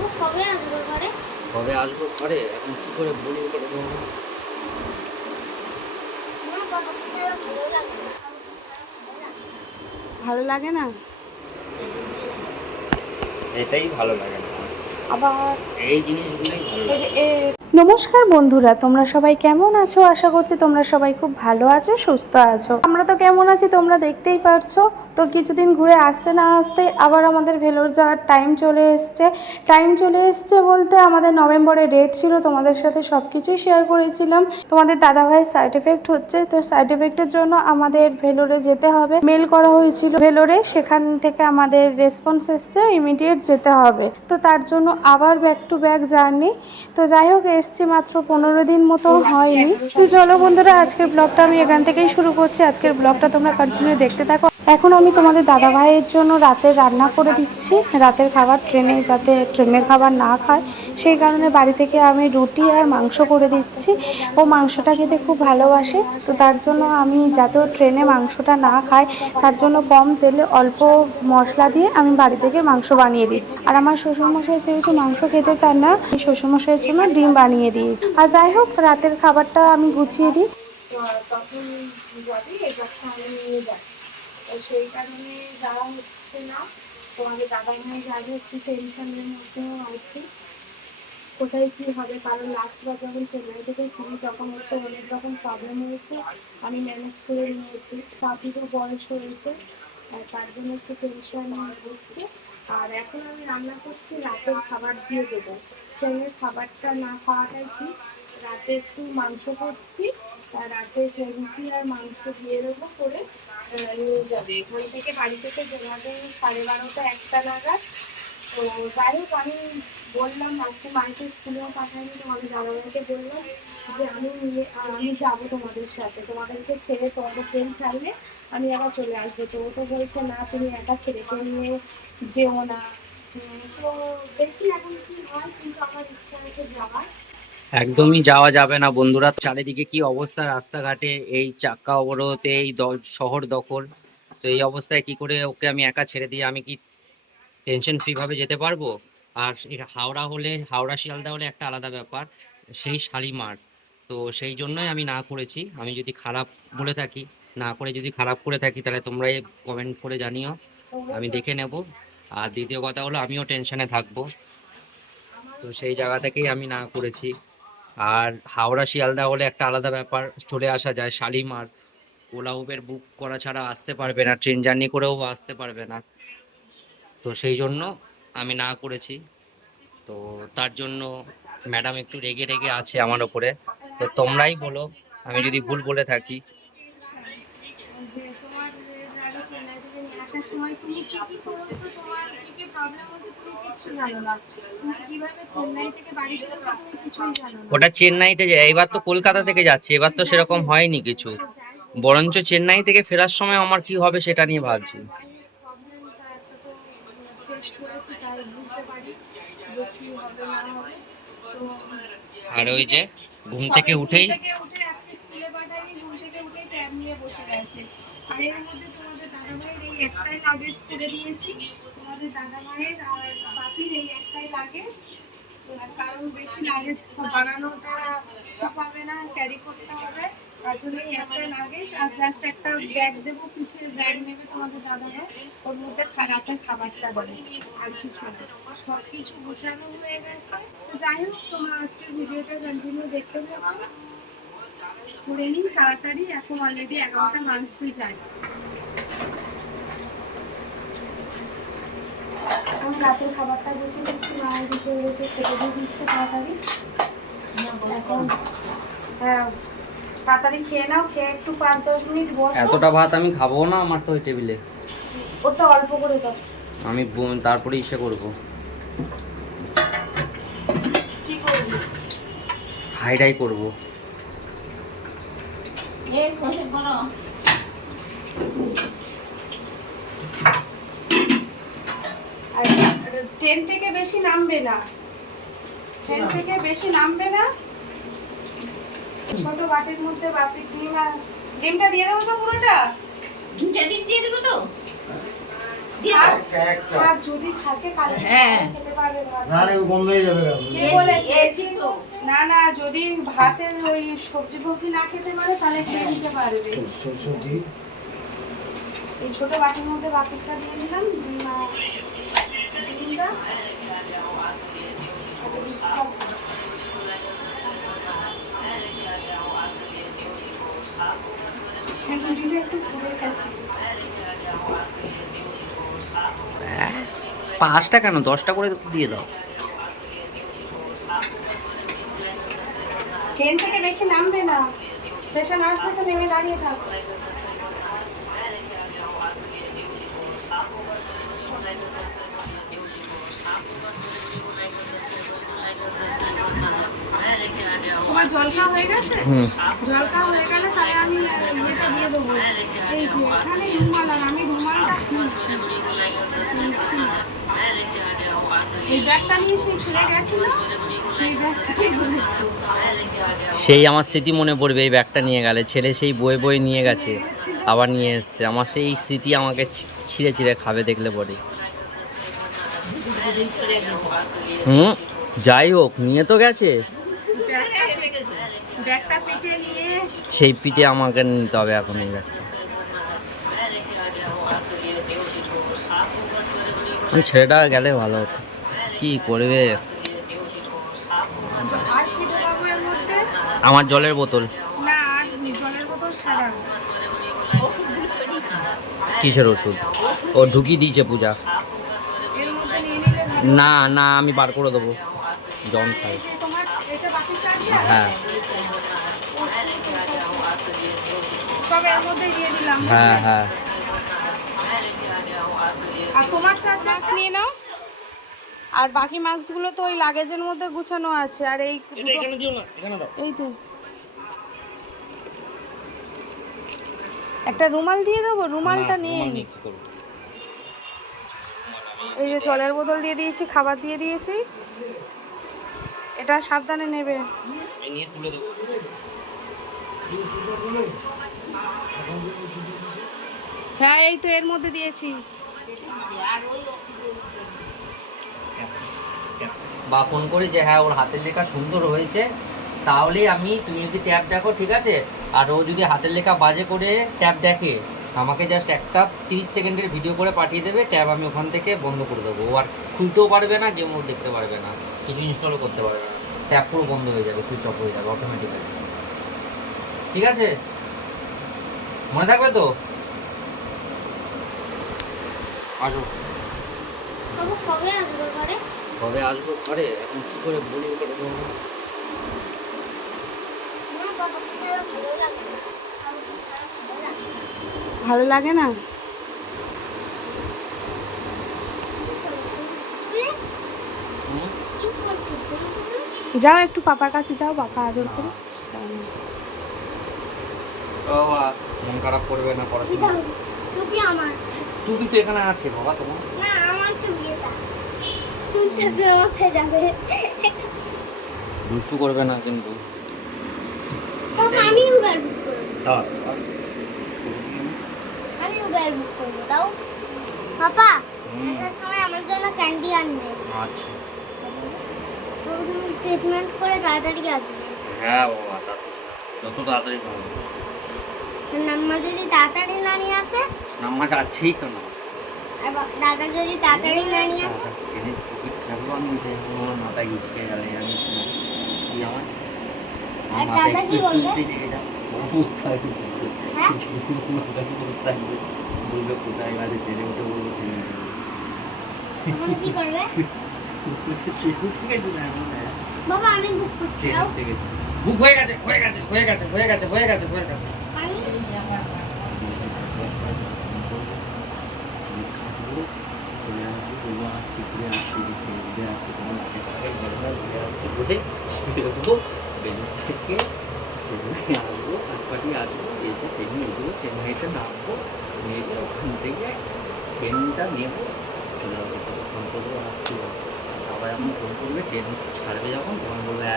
বাবু কবে আসবে ঘরে? কবে আসব ঘরে? এখন কি করে বলি বাবা ভালো লাগে না। ভালো লাগে এটাই ভালো লাগে না। আবার এই জিনিসগুলোই ভালো লাগে। নমস্কার বন্ধুরা তোমরা সবাই কেমন আছো? আশা করছি তোমরা সবাই খুব ভালো আছো সুস্থ আছো। আমরা তো কেমন আছি তোমরা দেখতেই পারছ। তো কিছুদিন ঘুরে আসতে না আসতে আবার আমাদের ভেলোর যাওয়ার টাইম চলে এসছে। টাইম চলে এসছে বলতে আমাদের নভেম্বরে ডেট ছিল তোমাদের সাথে সব কিছুই শেয়ার করেছিলাম। তোমাদের দাদাভাইয়ের সাইড এফেক্ট হচ্ছে তো সাইড এফেক্টের জন্য আমাদের ভেলোরে যেতে হবে। মেল করা হয়েছিল ভেলোরে সেখান থেকে আমাদের রেসপন্স এসছে ইমিডিয়েট যেতে হবে। তো তার জন্য আবার ব্যাক টু ব্যাক জার্নি তো যাই হোক এসছি মাত্র পনেরো দিন মতো হয়নি। তো চলো বন্ধুরা আজকের ব্লগটা আমি এখান থেকেই শুরু করছি। আজকের ব্লগটা তোমরা কন্টিনিউ দেখতে থাকো। এখন আমি তোমাদের দাদা ভাইয়ের জন্য রাতে রান্না করে দিচ্ছি। রাতের খাবার ট্রেনে যাতে ট্রেনের খাবার না খায়। সেই কারণে বাড়ি থেকে আমি রুটি আর মাংস করে দিচ্ছি। ও মাংসটা খেতে খুব ভালোবাসে। তো তার জন্য আমি যাতে ট্রেনে মাংসটা না খায়, তার জন্য কম তেলে অল্প মশলা দিয়ে আমি বাড়ি থেকে মাংস বানিয়ে দিচ্ছি। আর আমার শ্বশুরমশাই যেহেতু মাংস খেতে চান না শ্বশুরমশাইয়ের জন্য ডিম বানিয়ে দিয়েছি। আর যাই হোক, রাতের খাবারটা আমি গুছিয়ে দিই। তখন নিয়ে তো সেই কারণে যাওয়া হচ্ছে না। তোমাদের দাদা ভাই যাবে, একটু টেনশনের মধ্যেও আছি। কোথায় কি হবে? কারণ লাস্টবার যখন চেন্নাই থেকে ফিরি, তখন তো অনেক রকম প্রবলেম হয়েছে। আমি ম্যানেজ করে নিয়েছি। পাপিরও বয়স হয়েছে তার জন্য একটু টেনশন হচ্ছে। আর এখন আমি রান্না করছি রাতের খাবার দিয়ে দেবো। ট্রেনের খাবারটা না খাওয়াটাই ঠিক। রাতে একটু মাংস করছি আর রাতে রুটি আর মাংস দিয়ে দেবো করে নিয়ে যাবে। এখান থেকে বাড়ি থেকে বেরোবে সাড়ে বারোটা একটা নাগাদ। তো যাই হোক, আমি বললাম, আজকে বাড়িতে স্কুলেও পাঠাইনি তোমাদের দাদাভাইকে বললাম যে আমি নিয়ে, আমি যাব তোমাদের সাথে। তোমাদেরকে ছেড়ে তোমাদের ট্রেন ছাড়লে আমি একা চলে আসব। তো তো বলছে, না, তুমি একা ছেড়ে কেউ নিয়ে যেও না। তো দেখছি এখন কি হয়, কিন্তু আমার ইচ্ছা আছে যাওয়ার। একদমই যাওয়া যাবে না বন্ধুরা। চারিদিকে কি অবস্থা রাস্তাঘাটে? এই চাক্কা অবরোধ, এই শহর দখল। তো এই অবস্থায় কি করে ওকে আমি একা ছেড়ে দিয়ে আমি কি টেনশন ফ্রি ভাবে যেতে পারব? আর হাওড়া হলে, হাওড়া শিয়ালদা হলে একটা আলাদা ব্যাপার, সেই শালিমার তো সেই জন্যই আমি না করেছি। আমি যদি খারাপ বলে থাকি, না করে যদি খারাপ করে থাকি, তাহলে তোমরাই কমেন্ট করে জানিও। আমি দেখে নেব। আর দ্বিতীয় কথা হলো, আমিও টেনশনে থাকব। তো সেই জায়গা থেকেই আমি না করেছি। আর হাওড়া শিয়ালদা হলে একটা আলাদা ব্যাপার, চলে আসা যায় শালিমার। ওলা উবের বুক করা ছাড়া আসতে পারবে না ট্রেন জার্নি করেও আসতে পারবে না। তো সেই জন্য আমি না করেছি। তো তার জন্য ম্যাডাম একটু রেগে রেগে আছে আমার ওপরে। তো তোমরাই বলো, আমি যদি ভুল বলে থাকি। যে তোমার সময় তুমি কি করেছ তোমার ওটা চেন্নাইতে যায় এবার তো কলকাতা থেকে যাচ্ছে এবার তো সেরকম হয়নি কিছু। বরঞ্চ চেন্নাই থেকে ফেরার সময় আমার কি হবে সেটা নিয়ে ভাবছি। আর ওই যে ঘুম থেকে উঠেই আর এর মধ্যে তোমাদের দাদাভাইয়ের এই একটাই লাগেজ করে দিয়েছি। তোমাদের দাদাভাইয়ের আর বাপির এই একটাই লাগেজ কারণ বেশি লাগেজ বানানোটা ঠিক হবে না ক্যারি করতে হবে। তার জন্য এই একটাই লাগেজ আর জাস্ট একটা ব্যাগ দেবো, পিঠের ব্যাগ নেবে তোমাদের দাদাভাই। ওর মধ্যে রাতের খাবারটা দেবে। আর কিছু সব কিছু গোছানো হয়ে গেছে। যাই হোক, তোমরা আজকের ভিডিওটা কন্টিনিউ দেখতে থাকো। করে নিন তাড়াতাড়ি। এখন অলরেডি এগারোটা মানুষ যায়। আমি রাতের খাবারটা বসে দিচ্ছি মা দিকে ওদেরকে খেতে দিয়ে দিচ্ছে তাড়াতাড়ি। এখন হ্যাঁ তাড়াতাড়ি খেয়ে নাও খেয়ে একটু পাঁচ দশ মিনিট বসো। এতটা ভাত আমি খাব না আমার তো ওই টেবিলে ওটা অল্প করে দাও। আমি তারপরে ইসে করব। কি করবি? হাইডাই করব। ট্রেন থেকে বেশি নামবে না। ট্রেন থেকে বেশি নামবে না। ছোট বাটির মধ্যে বাটির ডিম আর ডিমটা দিয়ে দেবো তো পুরোটা? দুটা ডিম দিয়ে দেবো তো। আর যদি থাকে কালকে হ্যাঁ। খেতে পারবে না। না বন্ধ হয়ে যাবে। কে বলেছে? কিন্তু না না যদি ভাতের ওই সবজি ফবজি না খেতে পারে তাহলে খেয়ে নিতে পারবে। সব সবজি এই ছোট বাটির মধ্যে বাকিটা দিয়ে দিলাম দুই ডিমটা ডিমটা একটু ঘুরে গেছে। হ্যাঁ, পাঁচটা কেন? দশটা করে দিয়ে দাও। ট্রেন থেকে বেশি নামবে না। স্টেশন আসলে তো নেমে দাঁড়িয়ে থাকো। তোমার জল খাওয়া হয়ে গেছে? জল খাওয়া হয়ে গেলে তাহলে আমি ইয়েটা দিয়ে দেবো। এই যে এখানে রুমাল আর আমি রুমালটা। এই ব্যাগটা নিয়ে সেই ছেলে গেছিল। সেই আমার স্মৃতি মনে পড়বে, এই ব্যাগটা নিয়ে গেলে। ছেলে সেই বয়ে বয়ে নিয়ে গেছে, আবার নিয়ে এসছে। আমার সেই স্মৃতি আমাকে ছিঁড়ে ছিঁড়ে খাবে দেখলে পরে। হুম, যাই হোক, নিয়ে তো গেছে। সেই পিঠে আমাকে নিতে হবে এখন এই ব্যাগটা। ছেলেটা গেলে ভালো হতো। কি করবে আর কি দেবো এর মধ্যে আমার জলের বোতল। কিসের ওষুধ? ও ঢুকিয়ে দিয়েছে পূজা। না না আমি বার করে দেবো। জন খাই। হ্যাঁ। দিলাম। হ্যাঁ হ্যাঁ। তোমার চার্জ নিয়ে নাও। আর বাকি মাস্কগুলো তো ওই লাগেজের মধ্যে গুছানো আছে আর এই এই তো। একটা রুমাল দিয়ে দেবো? রুমালটা নেই এই যে জলের বোতল দিয়ে দিয়েছি খাবার দিয়ে দিয়েছি। এটা সাবধানে নেবে। হ্যাঁ এই তো এর মধ্যে দিয়েছি। বা ফোন করি যে হ্যাঁ ওর হাতের লেখা সুন্দর হয়েছে, তাহলেই আমি, তুমি যদি ট্যাব দেখো, ঠিক আছে? আর ও যদি হাতের লেখা বাজে করে ট্যাব দেখে, আমাকে জাস্ট একটা তিরিশ সেকেন্ডের ভিডিও করে পাঠিয়ে দেবে ট্যাব আমি ওখান থেকে বন্ধ করে দেবো। ও আর খুলতেও পারবে না, গেমও দেখতে পারবে না, কিছু ইনস্টলও করতে পারবে না। ট্যাব পুরো বন্ধ হয়ে যাবে সুইচ অফ হয়ে যাবে অটোমেটিক্যালি ঠিক আছে? মনে থাকবে তো? আসো। কবে আসবে ঘরে? কবে আসব ঘরে? এখন কি করে বলি ওকে ভালো লাগে না। যাও একটু পাপার কাছে যাও পাপা আদর করে বাবা, মন খারাপ করবে না পড়াশোনা? টুপি আমার। চুপি তো এখানে আছে বাবা তোমার? না আমার টুপি এটা তুমি তো মাথায় যাবে দুষ্টু করবে না কিন্তু। আমি উবার বুক করব। আমি উবার বুক করব দাও। পাপা আসার সময় আমার জন্য ক্যান্ডি আনবে। আচ্ছা। ট্রিটমেন্ট করে তাড়াতাড়ি আসবে। হ্যাঁ বাবা যত তাড়াতাড়ি পারব নাম্মা যদি তাড়াতাড়ি না নিয়ে আসে? নাম্বারটা আছেই তো না। আর দাদা যদি তাড়াতাড়ি না নিয়ে আসে? আমি উঠে আমার মাথা গিচকে গেলে আমি কি আমার আর দাদা কি বলবে? হ্যাঁ? বলবে কোথায় বাজে ট্রেনে উঠে বলব কি করবে? বাবা আমি বুক করছি বুক হয়ে গেছে হয়ে গেছে হয়ে গেছে হয়ে গেছে হয়ে গেছে হয়ে গেছে আমি চলে আসব ঘুরে আসছি ঘুরে থেকে চেন্নাই আসব এসে ট্রেনে উঠবো চেন্নাইতে নামবো নেমে ওখান থেকে ট্রেনটা নেব যাব ফোন করব আসছি আবার এখন ফোন করবে ট্রেন ছাড়বে যখন তখন বলবে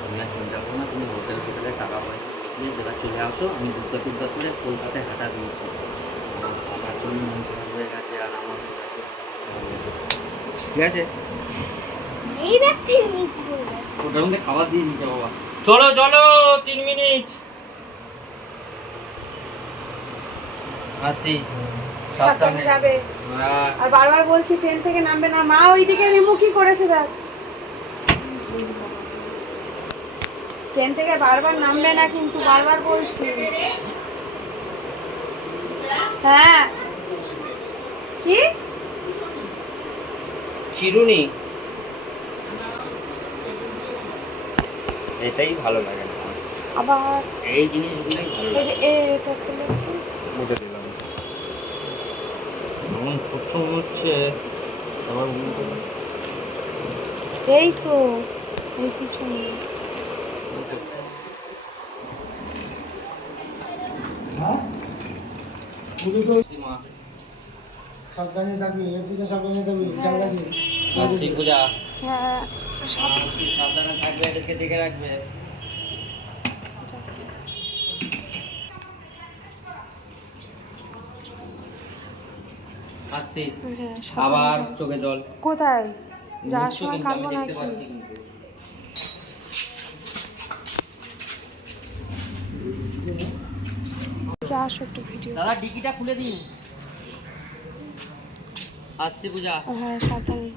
তুমি আর চিন্তা করো না তুমি হোটেল ফোটেলে টাকা পয়সা দিয়ে যেটা চলে আসো আমি দুর্গা টুর্গা করে কলকাতায় হাঁটা দিয়েছি আমার তুমি মন খারাপ হয়ে গেছে আর আমার গেছে। ঠিক আছে? এই ব্যাগটা নিয়ে কি করবে ওটার মধ্যে খাবার দিয়ে দিচ্ছে বাবা। চলো চলো তিন মিনিট। আসছি। সাবধানে। যাবে। হ্যাঁ। আর বারবার বলছি ট্রেন থেকে নামবে না। মা ওইদিকে রিমু কি করেছে দেখ। ট্রেন থেকে বারবার নামবে না কিন্তু বারবার বলছি। হ্যাঁ। কি? চিরুনি? এটাই ভালো লাগে না। আবার এই জিনিসগুলোই ভালো লাগে। এটা খুলে দিই। মুখে দিলাম। এমন প্রচুর হচ্ছে আবার এই তো এই পিছনে হ্যাঁ? সাবধানে থাকবি এ পিছনে সাবধানে থাকবি খেয়াল পূজা। হ্যাঁ। সাবধানে থাকবে এদেরকে দেখে রাখবে আসছি আবার চোখে জল। কোথায়? যাওয়ার সময় কাটবো আমি দেখতে নাকি? পাচ্ছি আসো একটু ভিডিও দাদা ডিকিটা খুলে দিন। আসছি পূজা। হ্যাঁ সাবধানে।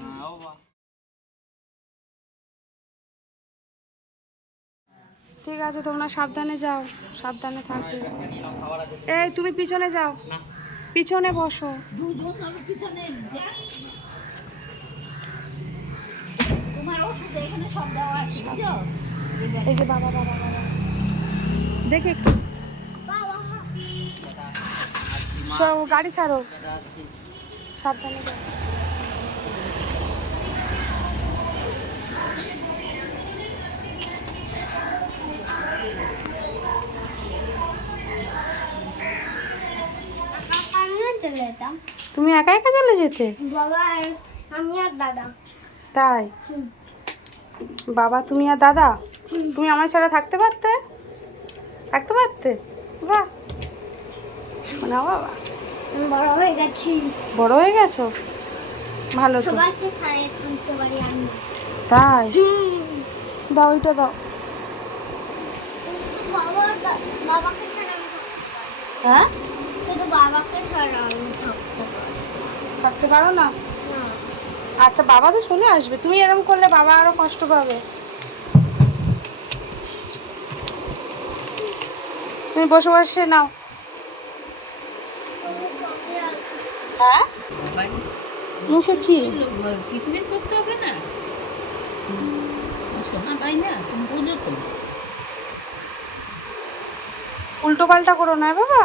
ঠিক আছে তোমরা সাবধানে যাও সাবধানে থাকবে। এই তুমি পিছনে যাও। পিছনে বসো। এই যে বাবা বাবা বাবা। দেখে একটু। গাড়ি ছাড়ো। সাবধানে যাও। চলে যেতাম। তুমি একা একা চলে যেতে? বাবা আমি আর দাদা। তাই? বাবা তুমি আর দাদা? তুমি আমার ছাড়া থাকতে পারতে? থাকতে পারতে? বাহ। শোনা বাবা। বড় হয়ে গেছি। বড় হয়ে গেছো? ভালো তো। তাই? দাও ওইটা দাও। হ্যাঁ? বাবাকে ছাড়া আমি থাকতে থাকতে পারো না? আচ্ছা বাবা তো চলে আসবে। তুমি এরকম করলে বাবা আরও কষ্ট পাবে। তুমি বসে বসে নাও। হ্যাঁ? মুখে কি? ট্রিটমেন্ট করতে হবে না? সোনা তাই না তুমি বুঝো তো। উল্টো পাল্টা করো না বাবা।